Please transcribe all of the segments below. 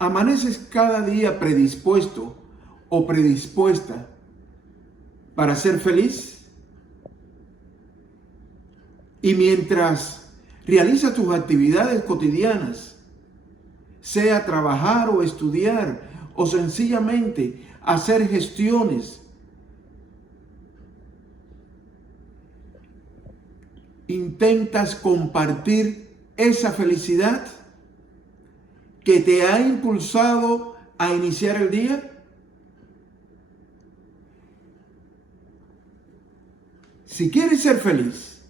¿Amaneces cada día predispuesto o predispuesta para ser feliz? Y mientras realizas tus actividades cotidianas, sea trabajar o estudiar o sencillamente hacer gestiones, ¿intentas compartir esa felicidad que te ha impulsado a iniciar el día? Si quieres ser feliz,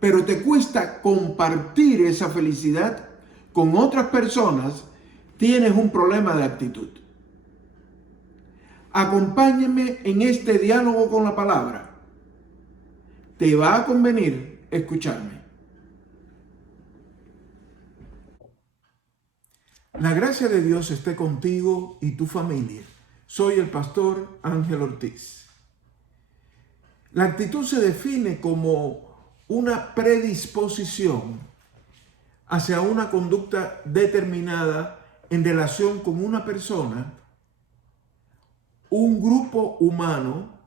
pero te cuesta compartir esa felicidad con otras personas, tienes un problema de actitud. Acompáñame en este diálogo con la palabra. Te va a convenir escucharme. La gracia de Dios esté contigo y tu familia. Soy el pastor Ángel Ortiz. La actitud se define como una predisposición hacia una conducta determinada en relación con una persona, un grupo humano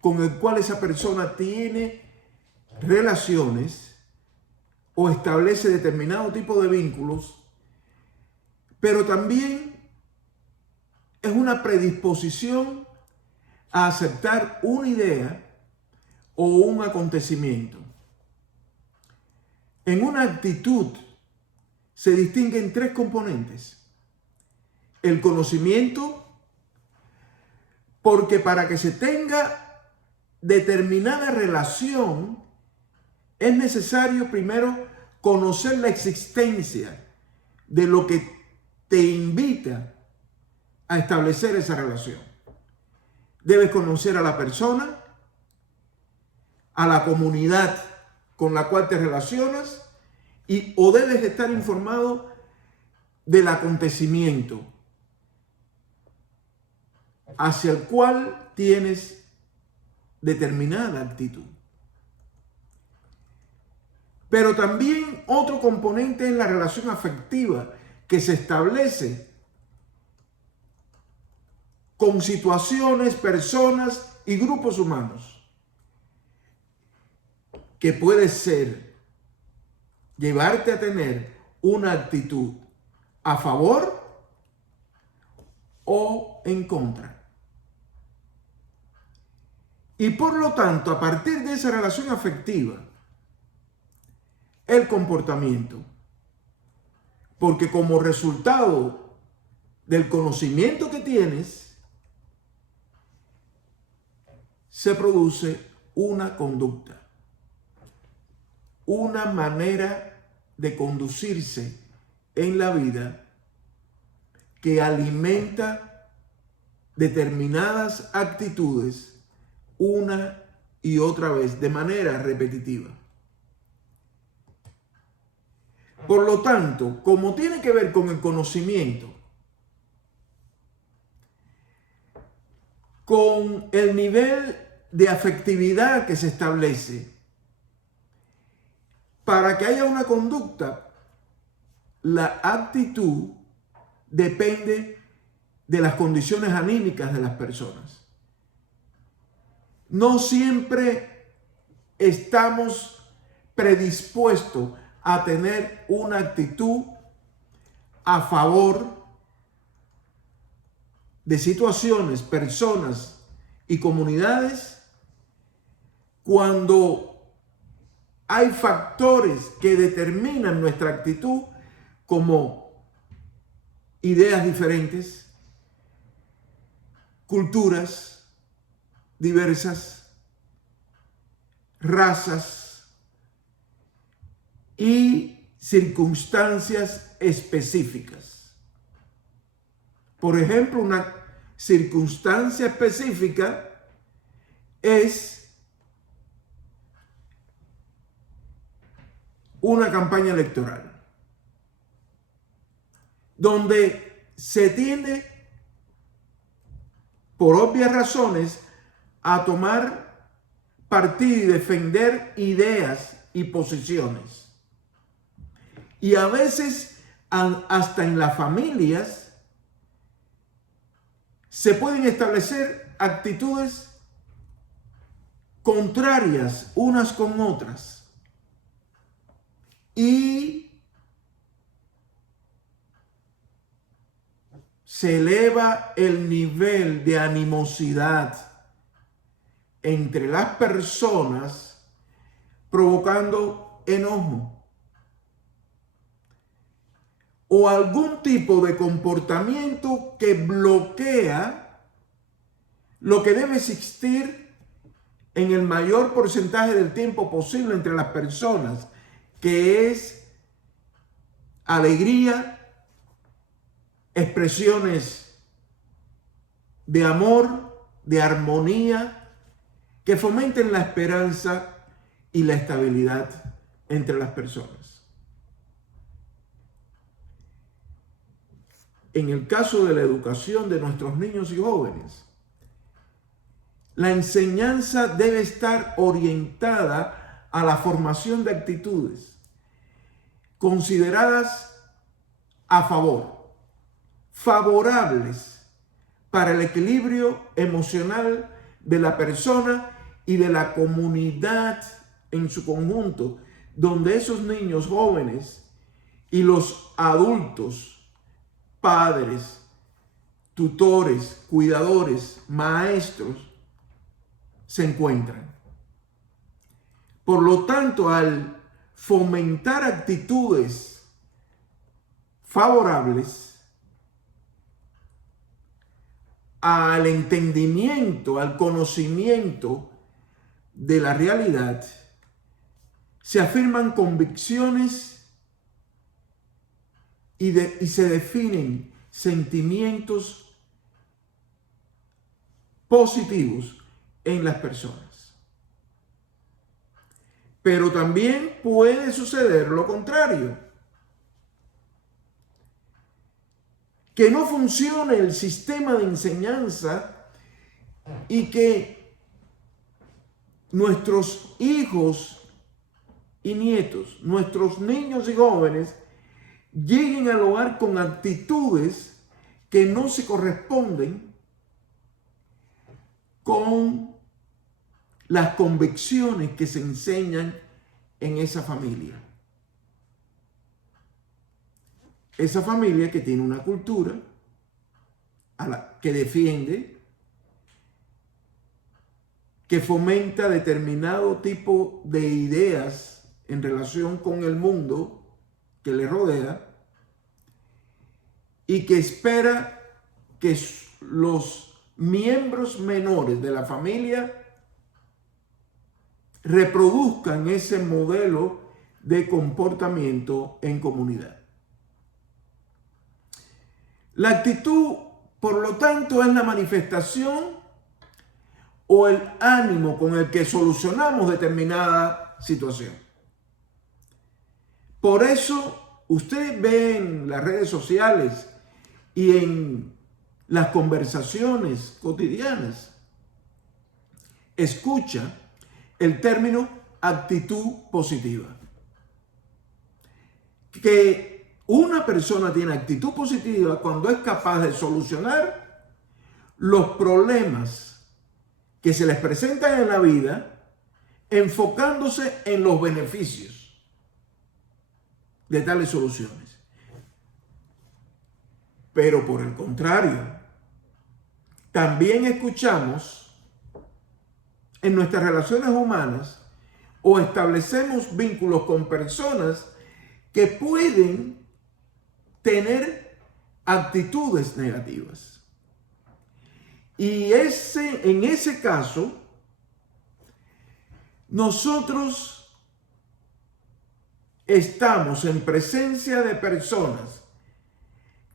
con el cual esa persona tiene relaciones o establece determinado tipo de vínculos, pero también es una predisposición a aceptar una idea o un acontecimiento. En una actitud se distinguen tres componentes. El conocimiento, porque para que se tenga determinada relación es necesario primero conocer la existencia de lo que te invita a establecer esa relación. Debes conocer a la persona, a la comunidad con la cual te relacionas o debes estar informado del acontecimiento hacia el cual tienes determinada actitud. Pero también otro componente es la relación afectiva que se establece con situaciones, personas y grupos humanos, que puede ser llevarte a tener una actitud a favor o en contra. Y por lo tanto, a partir de esa relación afectiva, el comportamiento, porque como resultado del conocimiento que tienes, se produce una conducta, una manera de conducirse en la vida que alimenta determinadas actitudes una y otra vez de manera repetitiva. Por lo tanto, como tiene que ver con el conocimiento, con el nivel de afectividad que se establece, para que haya una conducta, la actitud depende de las condiciones anímicas de las personas. No siempre estamos predispuestos a tener una actitud a favor de situaciones, personas y comunidades cuando hay factores que determinan nuestra actitud, como ideas diferentes, culturas diversas, razas y circunstancias específicas. Por ejemplo, una circunstancia específica es una campaña electoral, donde se tiende, por obvias razones, a tomar partido y defender ideas y posiciones. Y a veces hasta en las familias se pueden establecer actitudes contrarias unas con otras y se eleva el nivel de animosidad entre las personas, provocando enojo o algún tipo de comportamiento que bloquea lo que debe existir en el mayor porcentaje del tiempo posible entre las personas, que es alegría, expresiones de amor, de armonía, que fomenten la esperanza y la estabilidad entre las personas. En el caso de la educación de nuestros niños y jóvenes, la enseñanza debe estar orientada a la formación de actitudes consideradas a favor, favorables para el equilibrio emocional de la persona y de la comunidad en su conjunto, donde esos niños jóvenes y los adultos, padres, tutores, cuidadores, maestros, se encuentran. Por lo tanto, al fomentar actitudes favorables al entendimiento, al conocimiento de la realidad, se afirman convicciones y se definen sentimientos positivos en las personas. Pero también puede suceder lo contrario, que no funcione el sistema de enseñanza y que nuestros hijos y nietos, nuestros niños y jóvenes, lleguen al hogar con actitudes que no se corresponden con las convicciones que se enseñan en esa familia. Esa familia que tiene una cultura que defiende, que fomenta determinado tipo de ideas en relación con el mundo que le rodea y que espera que los miembros menores de la familia reproduzcan ese modelo de comportamiento en comunidad. La actitud, por lo tanto, es la manifestación o el ánimo con el que solucionamos determinada situación. Por eso, usted ve en las redes sociales y en las conversaciones cotidianas, escucha el término actitud positiva. Que una persona tiene actitud positiva cuando es capaz de solucionar los problemas que se les presentan en la vida, enfocándose en los beneficios de tales soluciones. Pero por el contrario, también escuchamos en nuestras relaciones humanas o establecemos vínculos con personas que pueden tener actitudes negativas. Y en ese caso, nosotros estamos en presencia de personas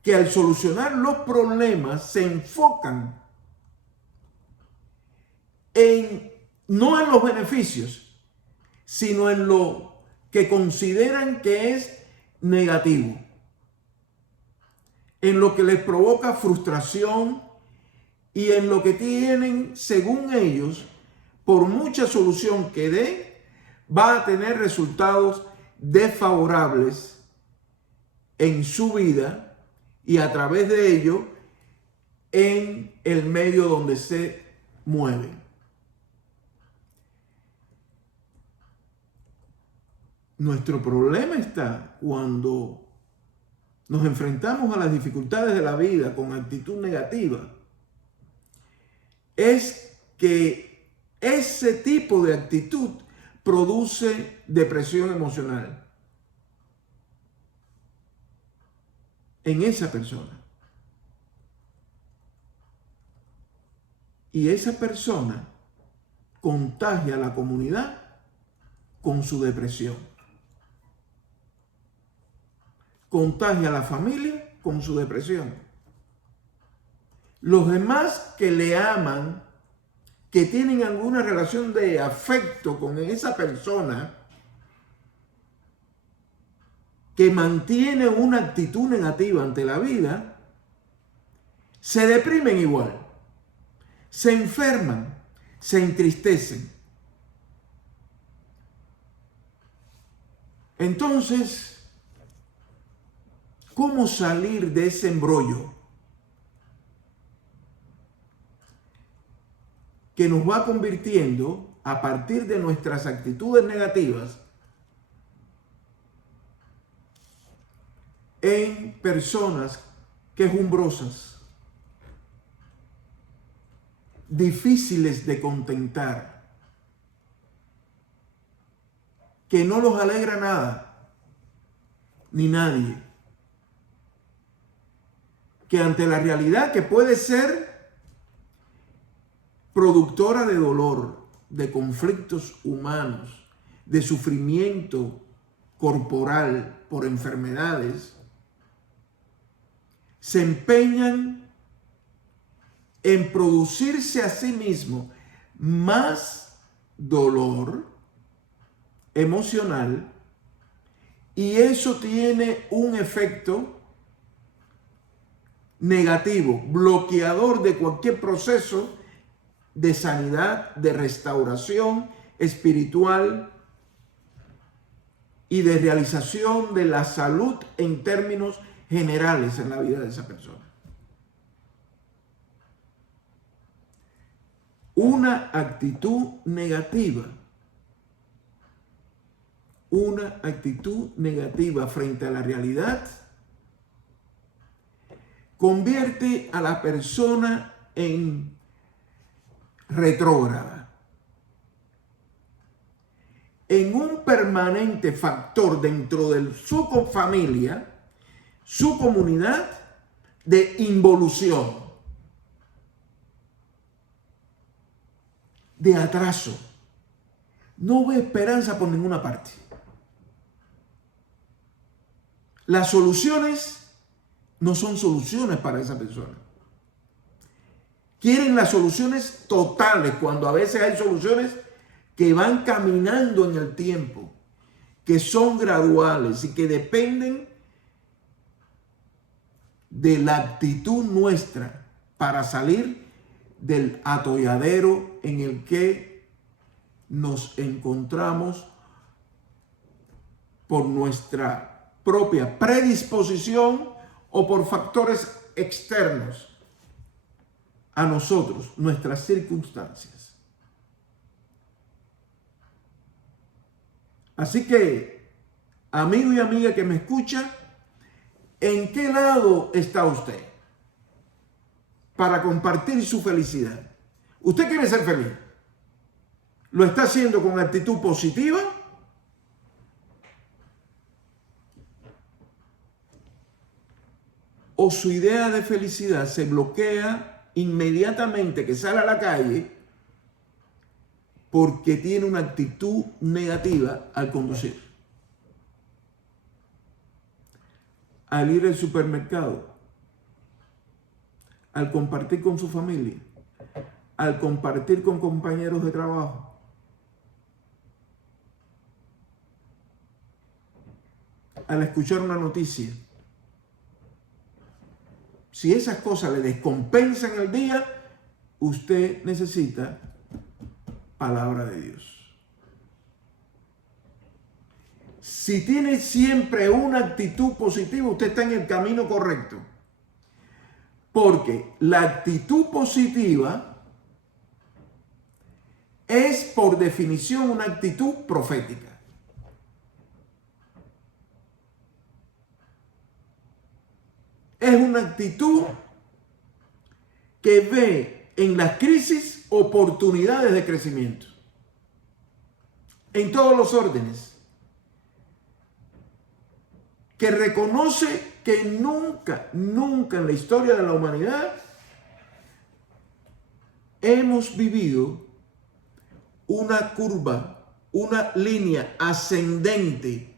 que al solucionar los problemas se enfocan no en los beneficios, sino en lo que consideran que es negativo, en lo que les provoca frustración y en lo que tienen, según ellos, por mucha solución que dé, va a tener resultados desfavorables en su vida y a través de ello en el medio donde se mueven. Nuestro problema está cuando nos enfrentamos a las dificultades de la vida con actitud negativa. Es que ese tipo de actitud produce depresión emocional en esa persona. Y esa persona contagia a la comunidad con su depresión. Contagia a la familia con su depresión. Los demás que le aman, que tienen alguna relación de afecto con esa persona, que mantiene una actitud negativa ante la vida, se deprimen igual, se enferman, se entristecen. Entonces, ¿cómo salir de ese embrollo que nos va convirtiendo, a partir de nuestras actitudes negativas, en personas quejumbrosas, difíciles de contentar, que no los alegra nada ni nadie, que ante la realidad que puede ser productora de dolor, de conflictos humanos, de sufrimiento corporal por enfermedades, se empeñan en producirse a sí mismos más dolor emocional, y eso tiene un efecto negativo, bloqueador de cualquier proceso de sanidad, de restauración espiritual y de realización de la salud en términos generales en la vida de esa persona. Una actitud negativa frente a la realidad convierte a la persona en retrógrada, en un permanente factor dentro de su familia, su comunidad, de involución, de atraso. No ve esperanza por ninguna parte. Las soluciones no son soluciones para esa persona. Quieren las soluciones totales, cuando a veces hay soluciones que van caminando en el tiempo, que son graduales y que dependen de la actitud nuestra para salir del atolladero en el que nos encontramos por nuestra propia predisposición o por factores externos a nosotros, nuestras circunstancias. Así que, amigo y amiga que me escucha, ¿en qué lado está usted para compartir su felicidad? ¿Usted quiere ser feliz? ¿Lo está haciendo con actitud positiva? ¿O su idea de felicidad se bloquea inmediatamente que sale a la calle porque tiene una actitud negativa al conducir? Al ir al supermercado, al compartir con su familia, al compartir con compañeros de trabajo, al escuchar una noticia. Si esas cosas le descompensan el día, usted necesita palabra de Dios. Si tiene siempre una actitud positiva, usted está en el camino correcto. Porque la actitud positiva es por definición una actitud profética. Es una actitud que ve en las crisis oportunidades de crecimiento. En todos los órdenes. Que reconoce que nunca en la historia de la humanidad hemos vivido una curva, una línea ascendente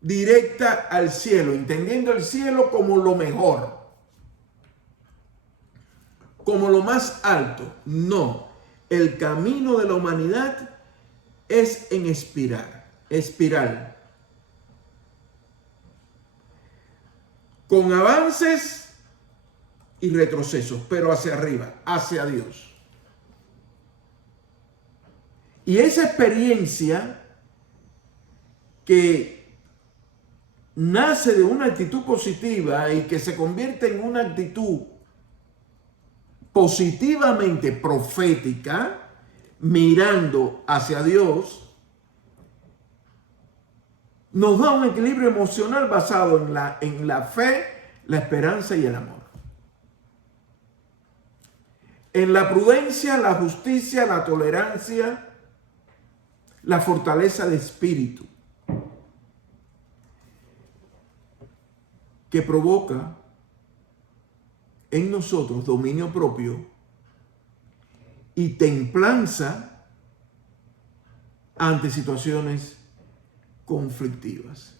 directa al cielo, entendiendo el cielo como lo mejor, como lo más alto. No, el camino de la humanidad es en espiral, con avances y retrocesos, pero hacia arriba, hacia Dios. Y esa experiencia que nace de una actitud positiva y que se convierte en una actitud positivamente profética, mirando hacia Dios, nos da un equilibrio emocional basado en la fe, la esperanza y el amor. En la prudencia, la justicia, la tolerancia, la fortaleza de espíritu, que provoca en nosotros dominio propio y templanza ante situaciones conflictivas.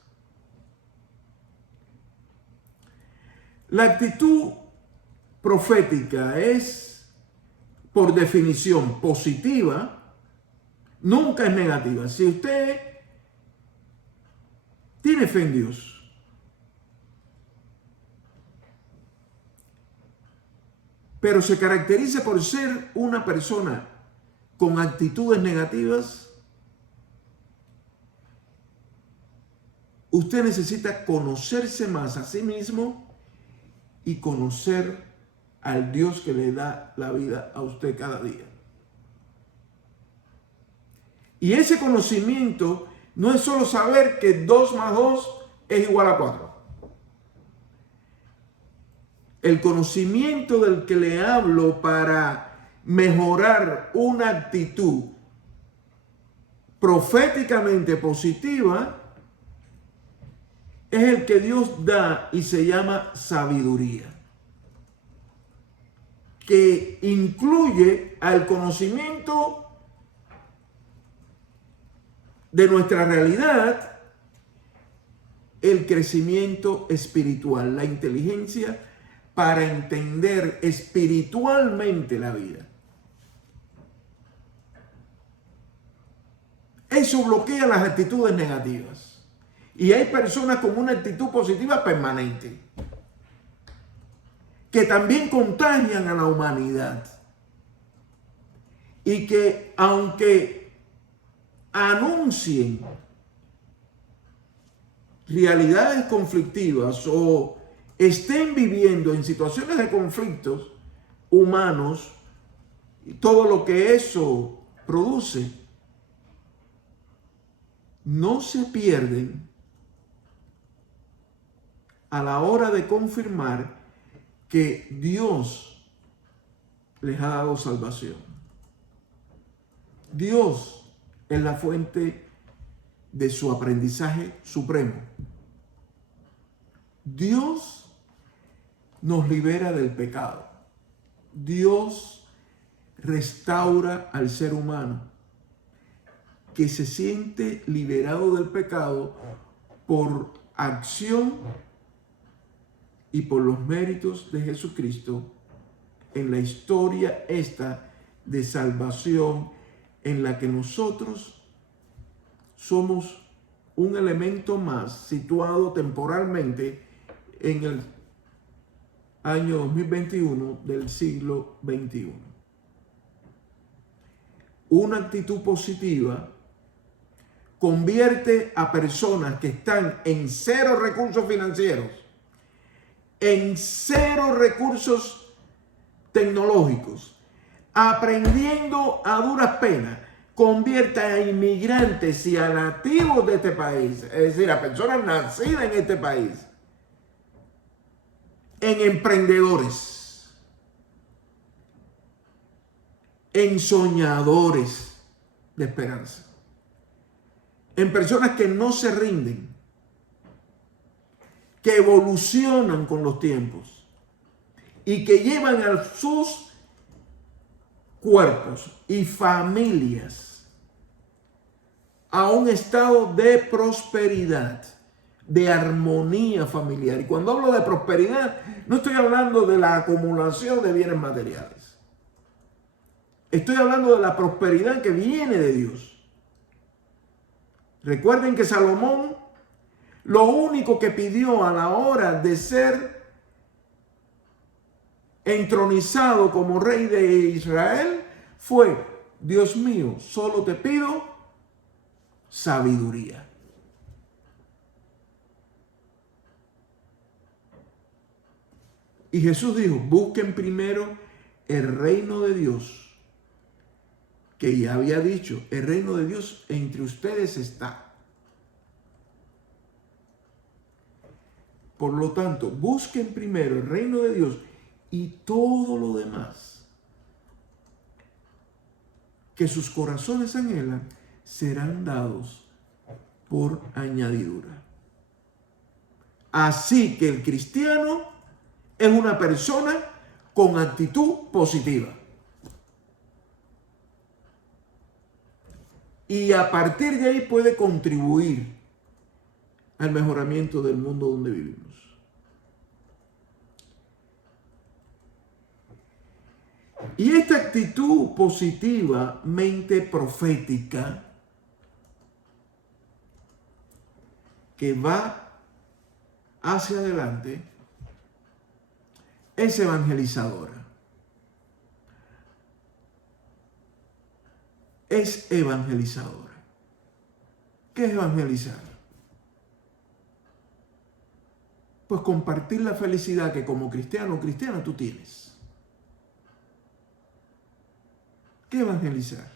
La actitud profética es, por definición, positiva, nunca es negativa. Si usted tiene fe en Dios, pero se caracteriza por ser una persona con actitudes negativas, usted necesita conocerse más a sí mismo y conocer al Dios que le da la vida a usted cada día. Y ese conocimiento no es solo saber que 2 más 2 es igual a 4. El conocimiento del que le hablo para mejorar una actitud proféticamente positiva es el que Dios da y se llama sabiduría, que incluye al conocimiento de nuestra realidad, el crecimiento espiritual, la inteligencia para entender espiritualmente la vida. Eso bloquea las actitudes negativas. Y hay personas con una actitud positiva permanente que también contagian a la humanidad. Y que aunque anuncien realidades conflictivas o estén viviendo en situaciones de conflictos humanos y todo lo que eso produce, no se pierden a la hora de confirmar que Dios les ha dado salvación. Dios es la fuente de su aprendizaje supremo. Dios nos libera del pecado. Dios restaura al ser humano que se siente liberado del pecado por acción y por los méritos de Jesucristo en la historia esta de salvación en la que nosotros somos un elemento más situado temporalmente en el año 2021 del siglo XXI. Una actitud positiva convierte a personas que están en cero recursos financieros, en cero recursos tecnológicos, aprendiendo a duras penas, convierte a inmigrantes y a nativos de este país, es decir, a personas nacidas en este país, en emprendedores, en soñadores de esperanza, en personas que no se rinden, que evolucionan con los tiempos y que llevan a sus cuerpos y familias a un estado de prosperidad, de armonía familiar. Y cuando hablo de prosperidad, no estoy hablando de la acumulación de bienes materiales. Estoy hablando de la prosperidad que viene de Dios. Recuerden que Salomón, lo único que pidió a la hora de ser entronizado como rey de Israel fue: Dios mío, solo te pido sabiduría. Y Jesús dijo: busquen primero el reino de Dios, que ya había dicho, el reino de Dios entre ustedes está. Por lo tanto, busquen primero el reino de Dios y todo lo demás que sus corazones anhelan serán dados por añadidura. Así que el cristiano es una persona con actitud positiva. Y a partir de ahí puede contribuir al mejoramiento del mundo donde vivimos. Y esta actitud positiva, mente profética, que va hacia adelante, es evangelizadora. Es evangelizadora. ¿Qué es evangelizar? Pues compartir la felicidad que como cristiano o cristiana tú tienes. ¿Qué evangelizar?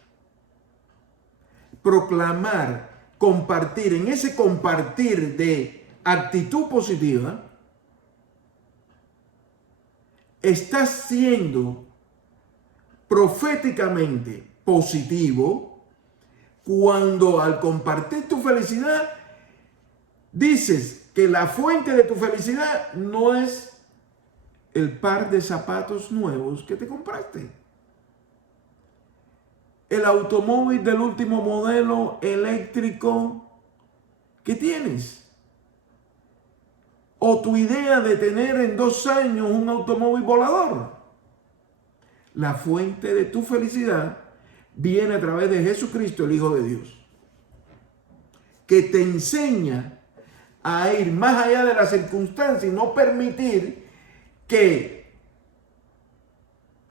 Proclamar, compartir. En ese compartir de actitud positiva, estás siendo proféticamente positivo cuando al compartir tu felicidad dices que la fuente de tu felicidad no es el par de zapatos nuevos que te compraste, el automóvil del último modelo eléctrico que tienes, o tu idea de tener en 2 años un automóvil volador. La fuente de tu felicidad viene a través de Jesucristo, el Hijo de Dios, que te enseña a ir más allá de las circunstancias y no permitir que,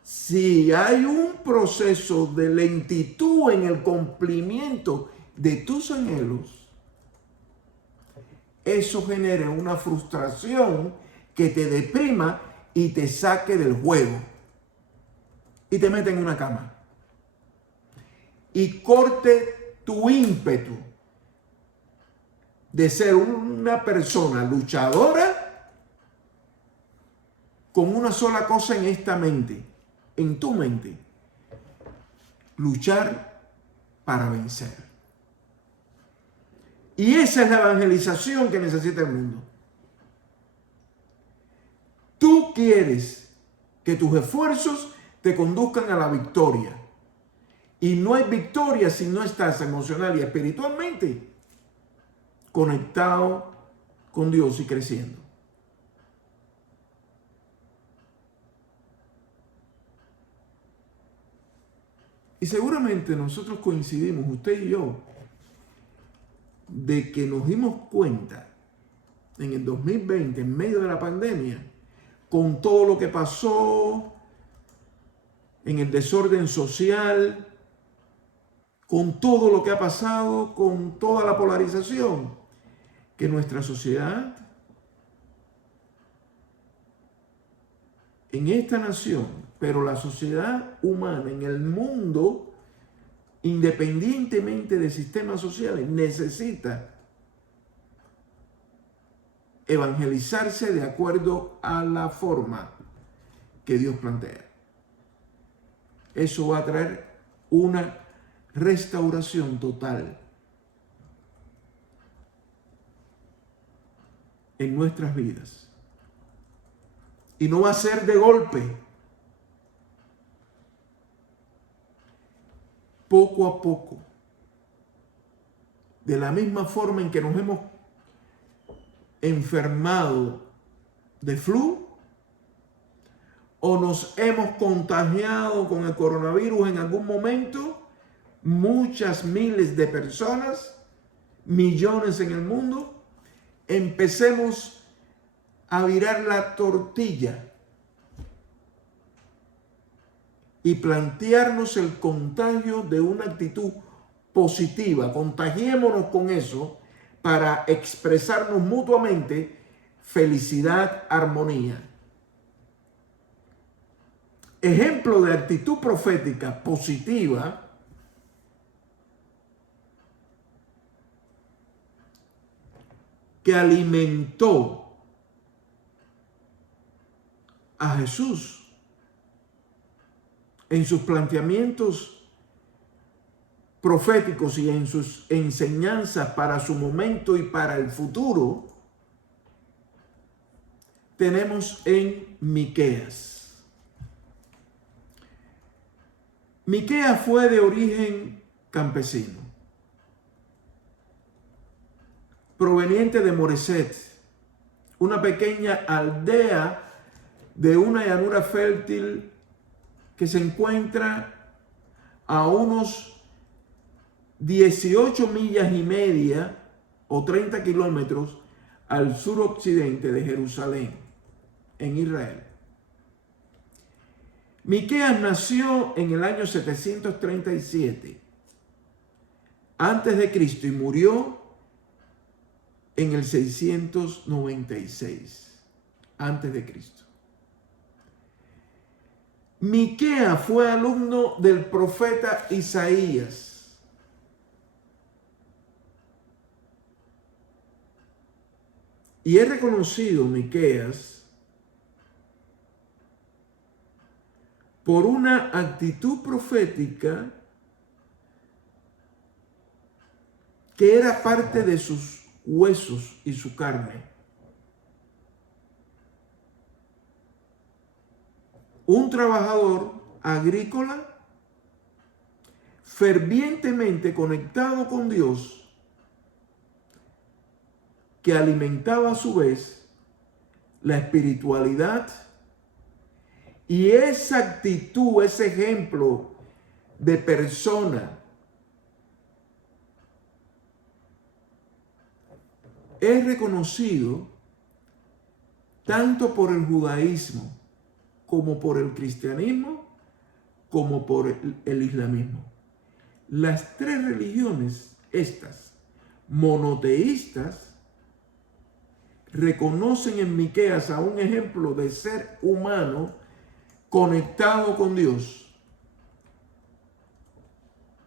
si hay un proceso de lentitud en el cumplimiento de tus anhelos, eso genere una frustración que te deprima y te saque del juego y te mete en una cama y corte tu ímpetu de ser una persona luchadora con una sola cosa en esta mente, en tu mente: luchar para vencer. Y esa es la evangelización que necesita el mundo. Tú quieres que tus esfuerzos te conduzcan a la victoria. Y no hay victoria si no estás emocional y espiritualmente conectado con Dios y creciendo. Y seguramente nosotros coincidimos, usted y yo, de que nos dimos cuenta en el 2020, en medio de la pandemia, con todo lo que pasó, en el desorden social, con todo lo que ha pasado, con toda la polarización, que nuestra sociedad, en esta nación, pero la sociedad humana en el mundo, independientemente de sistemas sociales, necesita evangelizarse de acuerdo a la forma que Dios plantea. Eso va a traer una restauración total en nuestras vidas. Y no va a ser de golpe. Poco a poco. De la misma forma en que nos hemos enfermado de flu o nos hemos contagiado con el coronavirus en algún momento, muchas miles de personas, millones en el mundo, empecemos a virar la tortilla y plantearnos el contagio de una actitud positiva. Contagiémonos con eso para expresarnos mutuamente felicidad, armonía. Ejemplo de actitud profética positiva que alimentó a Jesús en sus planteamientos proféticos y en sus enseñanzas para su momento y para el futuro, tenemos en Miqueas. Miqueas fue de origen campesino, proveniente de Moreset, una pequeña aldea de una llanura fértil que se encuentra a unos 18 millas y media o 30 kilómetros al suroccidente de Jerusalén, en Israel. Miqueas nació en el año 737 antes de Cristo y murió en el 696 antes de Cristo. Miqueas fue alumno del profeta Isaías. Y es reconocido Miqueas por una actitud profética que era parte de sus huesos y su carne. Un trabajador agrícola fervientemente conectado con Dios, que alimentaba a su vez la espiritualidad, y esa actitud, ese ejemplo de persona es reconocido tanto por el judaísmo como por el cristianismo como por el islamismo. Las tres religiones estas monoteístas reconocen en Miqueas a un ejemplo de ser humano conectado con Dios,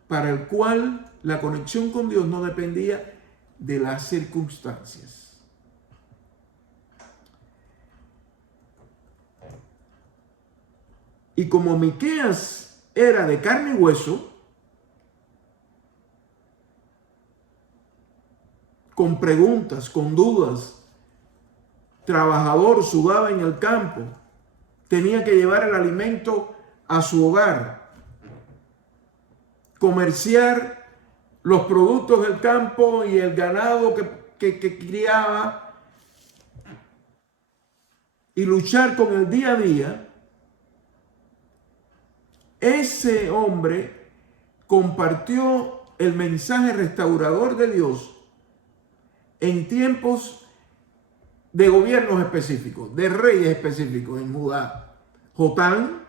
para el cual la conexión con Dios no dependía de las circunstancias. Y como Miqueas era de carne y hueso, con preguntas, con dudas, trabajador, sudaba en el campo, tenía que llevar el alimento a su hogar, comerciar los productos del campo y el ganado que criaba y luchar con el día a día. Ese hombre compartió el mensaje restaurador de Dios en tiempos de gobiernos específicos, de reyes específicos en Judá: Jotán,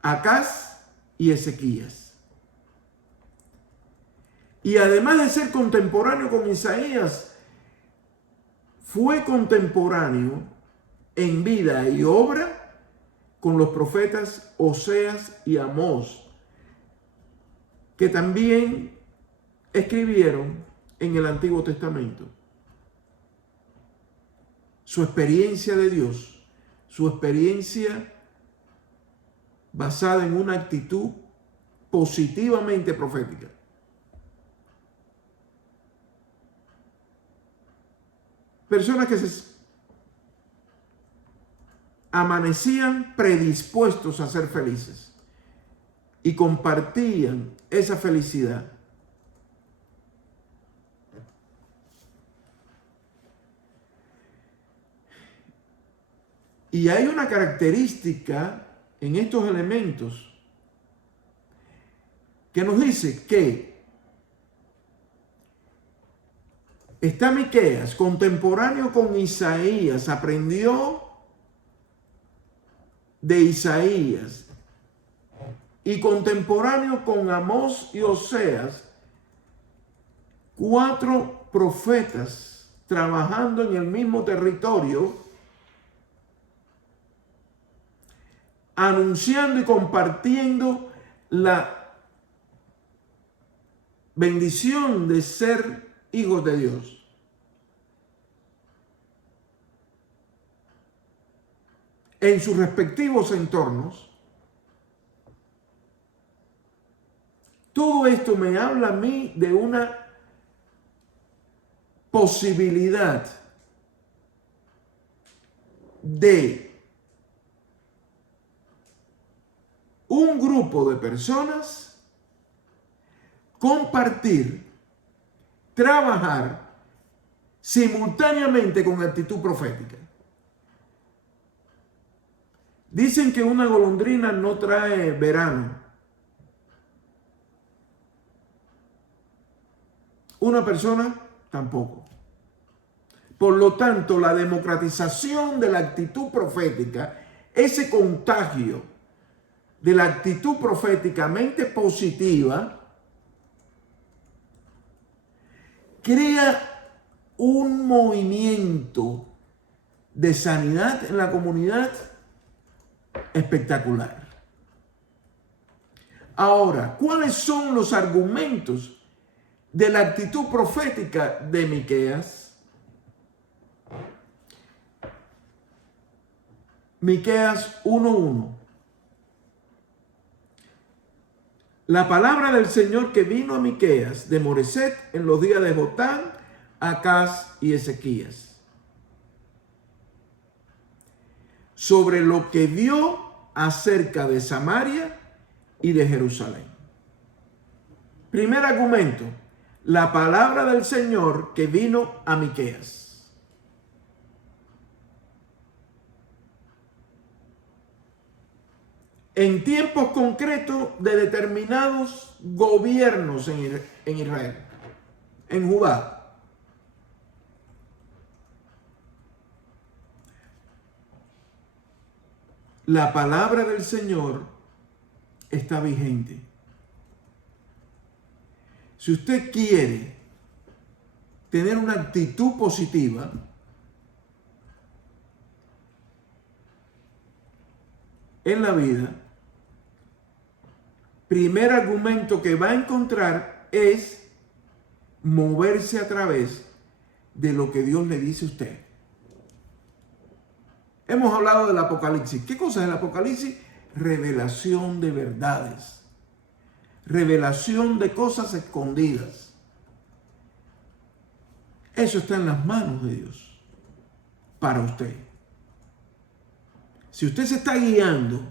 Acaz y Ezequías. Y además de ser contemporáneo con Isaías, fue contemporáneo en vida y obra con los profetas Oseas y Amós, que también escribieron en el Antiguo Testamento. Su experiencia de Dios, su experiencia basada en una actitud positivamente profética. Personas que se amanecían predispuestos a ser felices y compartían esa felicidad. Y hay una característica en estos elementos que nos dice que está Miqueas, contemporáneo con Isaías, aprendió de Isaías, y contemporáneo con Amós y Oseas, 4 profetas trabajando en el mismo territorio, anunciando y compartiendo la bendición de ser hijos de Dios. En sus respectivos entornos. Todo esto me habla a mí de una posibilidad de un grupo de personas compartir, trabajar simultáneamente con actitud profética. Dicen que una golondrina no trae verano. Una persona tampoco. Por lo tanto, la democratización de la actitud profética, ese contagio de la actitud proféticamente positiva, crea un movimiento de sanidad en la comunidad espectacular. Ahora, ¿cuáles son los argumentos de la actitud profética de Miqueas? Miqueas 1:1. La palabra del Señor que vino a Miqueas de Moreset en los días de Jotán, Acaz y Ezequías, sobre lo que vio acerca de Samaria y de Jerusalén. Primer argumento, la palabra del Señor que vino a Miqueas. En tiempos concretos de determinados gobiernos en Israel, en Judá. La palabra del Señor está vigente. Si usted quiere tener una actitud positiva, en la vida, primer argumento que va a encontrar es moverse a través de lo que Dios le dice a usted. Hemos hablado del Apocalipsis. ¿Qué cosa es el Apocalipsis? Revelación de verdades. Revelación de cosas escondidas. Eso está en las manos de Dios para usted. Si usted se está guiando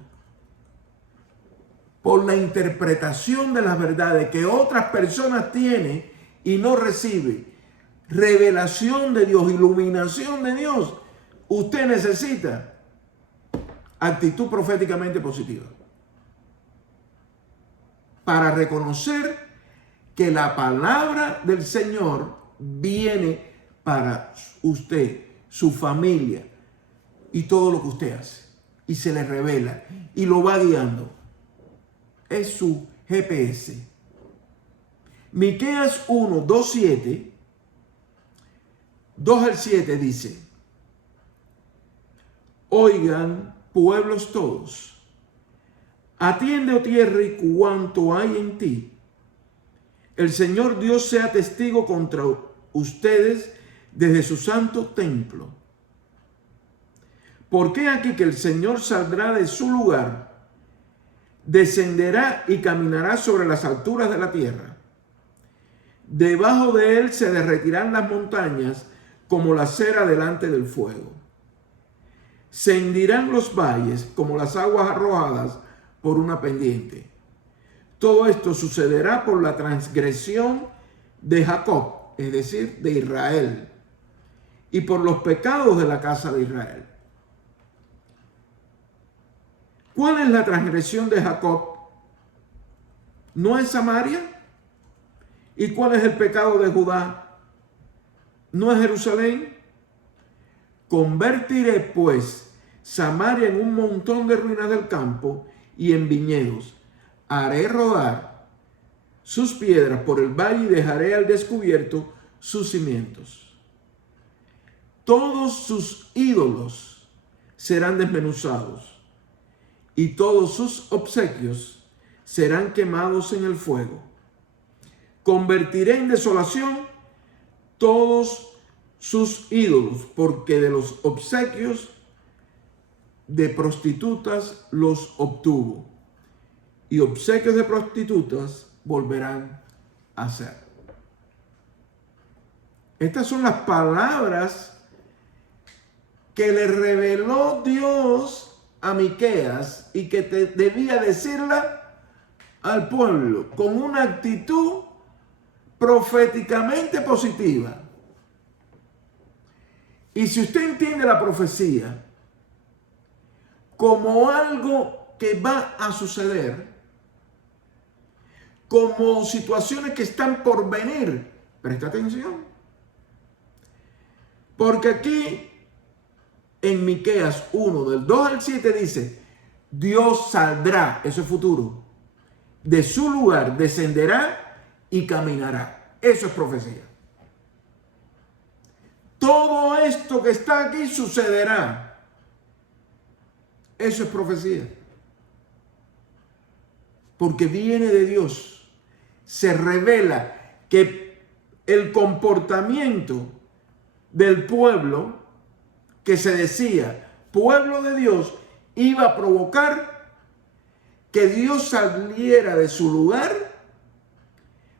por la interpretación de las verdades que otras personas tienen y no recibe revelación de Dios, iluminación de Dios, usted necesita actitud proféticamente positiva para reconocer que la palabra del Señor viene para usted, su familia y todo lo que usted hace, y se le revela y lo va guiando. Es su GPS. Miqueas 1, 2, 7, 2 al 7 dice: oigan, pueblos todos, atiende, oh tierra, y cuanto hay en ti. El Señor Dios sea testigo contra ustedes desde su santo templo. Porque aquí que el Señor saldrá de su lugar, descenderá y caminará sobre las alturas de la tierra. Debajo de él se derretirán las montañas como la cera delante del fuego. Se hendirán los valles como las aguas arrojadas por una pendiente. Todo esto sucederá por la transgresión de Jacob, es decir, de Israel, y por los pecados de la casa de Israel. ¿Cuál es la transgresión de Jacob? ¿No es Samaria? ¿Y cuál es el pecado de Judá? ¿No es Jerusalén? Convertiré pues Samaria en un montón de ruinas del campo y en viñedos. Haré rodar sus piedras por el valle y dejaré al descubierto sus cimientos. Todos sus ídolos serán desmenuzados y todos sus obsequios serán quemados en el fuego. Convertiré en desolación todos sus ídolos, porque de los obsequios de prostitutas los obtuvo, y obsequios de prostitutas volverán a ser. Estas son las palabras que le reveló Dios a Miqueas y que debía decirla al pueblo con una actitud proféticamente positiva. Y si usted entiende la profecía como algo que va a suceder, como situaciones que están por venir, presta atención. Porque aquí en Miqueas 1, del 2 al 7 dice: Dios saldrá, eso es futuro, de su lugar, descenderá y caminará. Eso es profecía. Todo esto que está aquí sucederá. Eso es profecía. Porque viene de Dios. Se revela que el comportamiento del pueblo, que se decía pueblo de Dios, iba a provocar que Dios saliera de su lugar.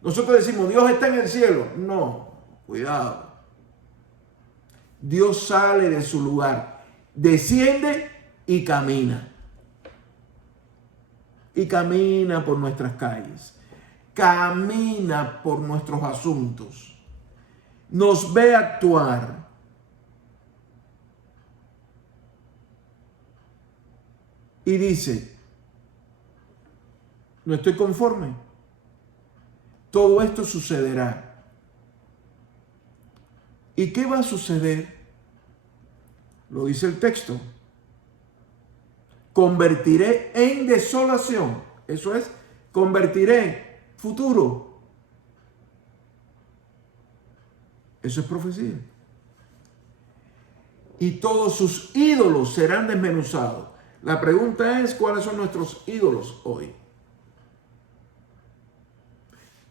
Nosotros decimos, Dios está en el cielo. No, cuidado. Dios sale de su lugar, desciende y camina. Y camina por nuestras calles. Camina por nuestros asuntos. Nos ve actuar. Y dice, no estoy conforme. Todo esto sucederá. ¿Y qué va a suceder? Lo dice el texto. Convertiré en desolación. Eso es, convertiré, futuro. Eso es profecía. Y todos sus ídolos serán desmenuzados. La pregunta es, ¿cuáles son nuestros ídolos hoy?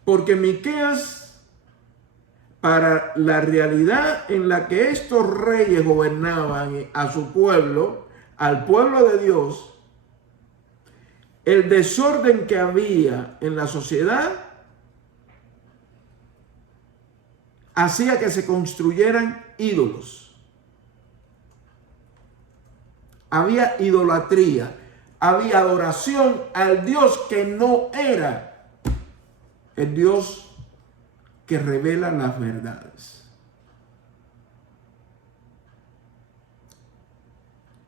Porque Miqueas, para la realidad en la que estos reyes gobernaban a su pueblo, al pueblo de Dios, el desorden que había en la sociedad hacía que se construyeran ídolos. Había idolatría, había adoración al Dios que no era el Dios que revela las verdades.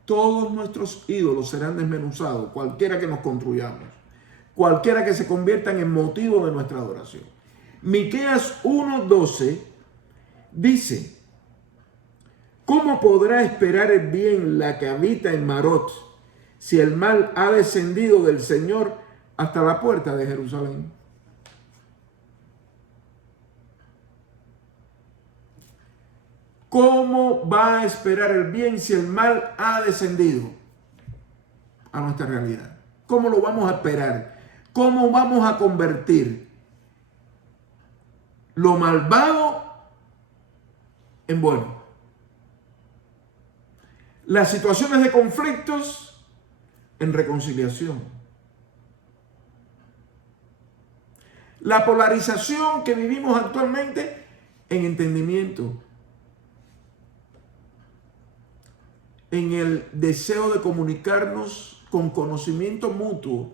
Todos nuestros ídolos serán desmenuzados, cualquiera que nos construyamos, cualquiera que se conviertan en motivo de nuestra adoración. Miqueas 1:12 dice: ¿cómo podrá esperar el bien la que habita en Marot, si el mal ha descendido del Señor hasta la puerta de Jerusalén? ¿Cómo va a esperar el bien si el mal ha descendido a nuestra realidad? ¿Cómo lo vamos a esperar? ¿Cómo vamos a convertir lo malvado en bueno? Las situaciones de conflictos en reconciliación. La polarización que vivimos actualmente en entendimiento. En el deseo de comunicarnos con conocimiento mutuo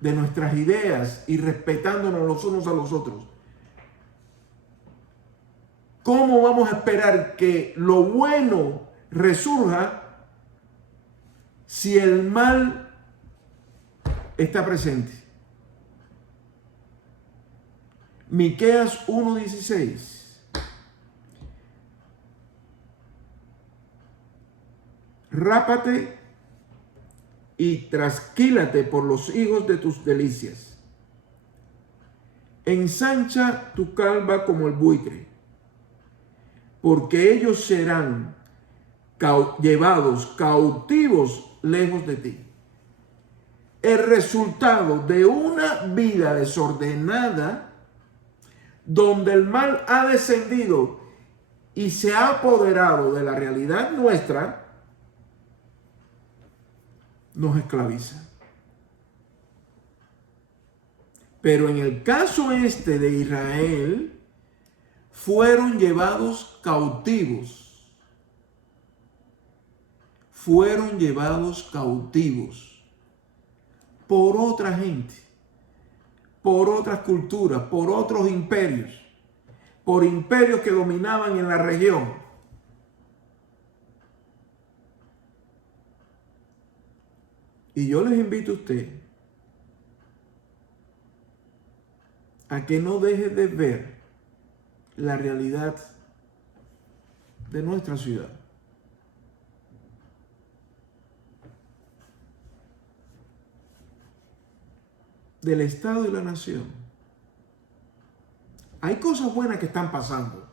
de nuestras ideas y respetándonos los unos a los otros. ¿Cómo vamos a esperar que lo bueno resurja si el mal está presente? Miqueas 1:16. Rápate y trasquílate por los hijos de tus delicias. Ensancha tu calva como el buitre, porque ellos serán llevados cautivos lejos de ti. El resultado de una vida desordenada, donde el mal ha descendido y se ha apoderado de la realidad nuestra, nos esclaviza. Pero en el caso este de Israel, fueron llevados cautivos. Fueron llevados cautivos por otra gente, por otras culturas, por otros imperios, por imperios que dominaban en la región. Y yo les invito a usted a que no deje de ver la realidad de nuestra ciudad. Del Estado y la nación. Hay cosas buenas que están pasando.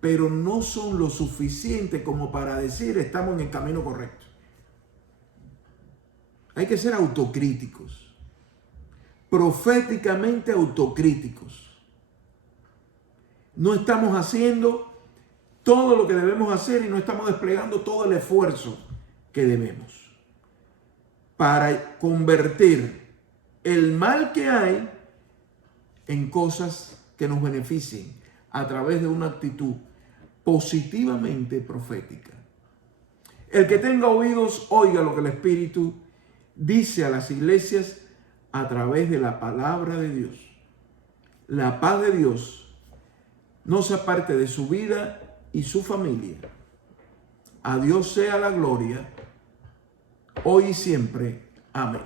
Pero no son lo suficiente como para decir estamos en el camino correcto. Hay que ser autocríticos, proféticamente autocríticos. No estamos haciendo todo lo que debemos hacer y no estamos desplegando todo el esfuerzo que debemos para convertir el mal que hay en cosas que nos beneficien a través de una actitud positivamente profética. El que tenga oídos, oiga lo que el Espíritu dice a las iglesias a través de la palabra de Dios. La paz de Dios no se aparte de su vida y su familia. A Dios sea la gloria, hoy y siempre. Amén.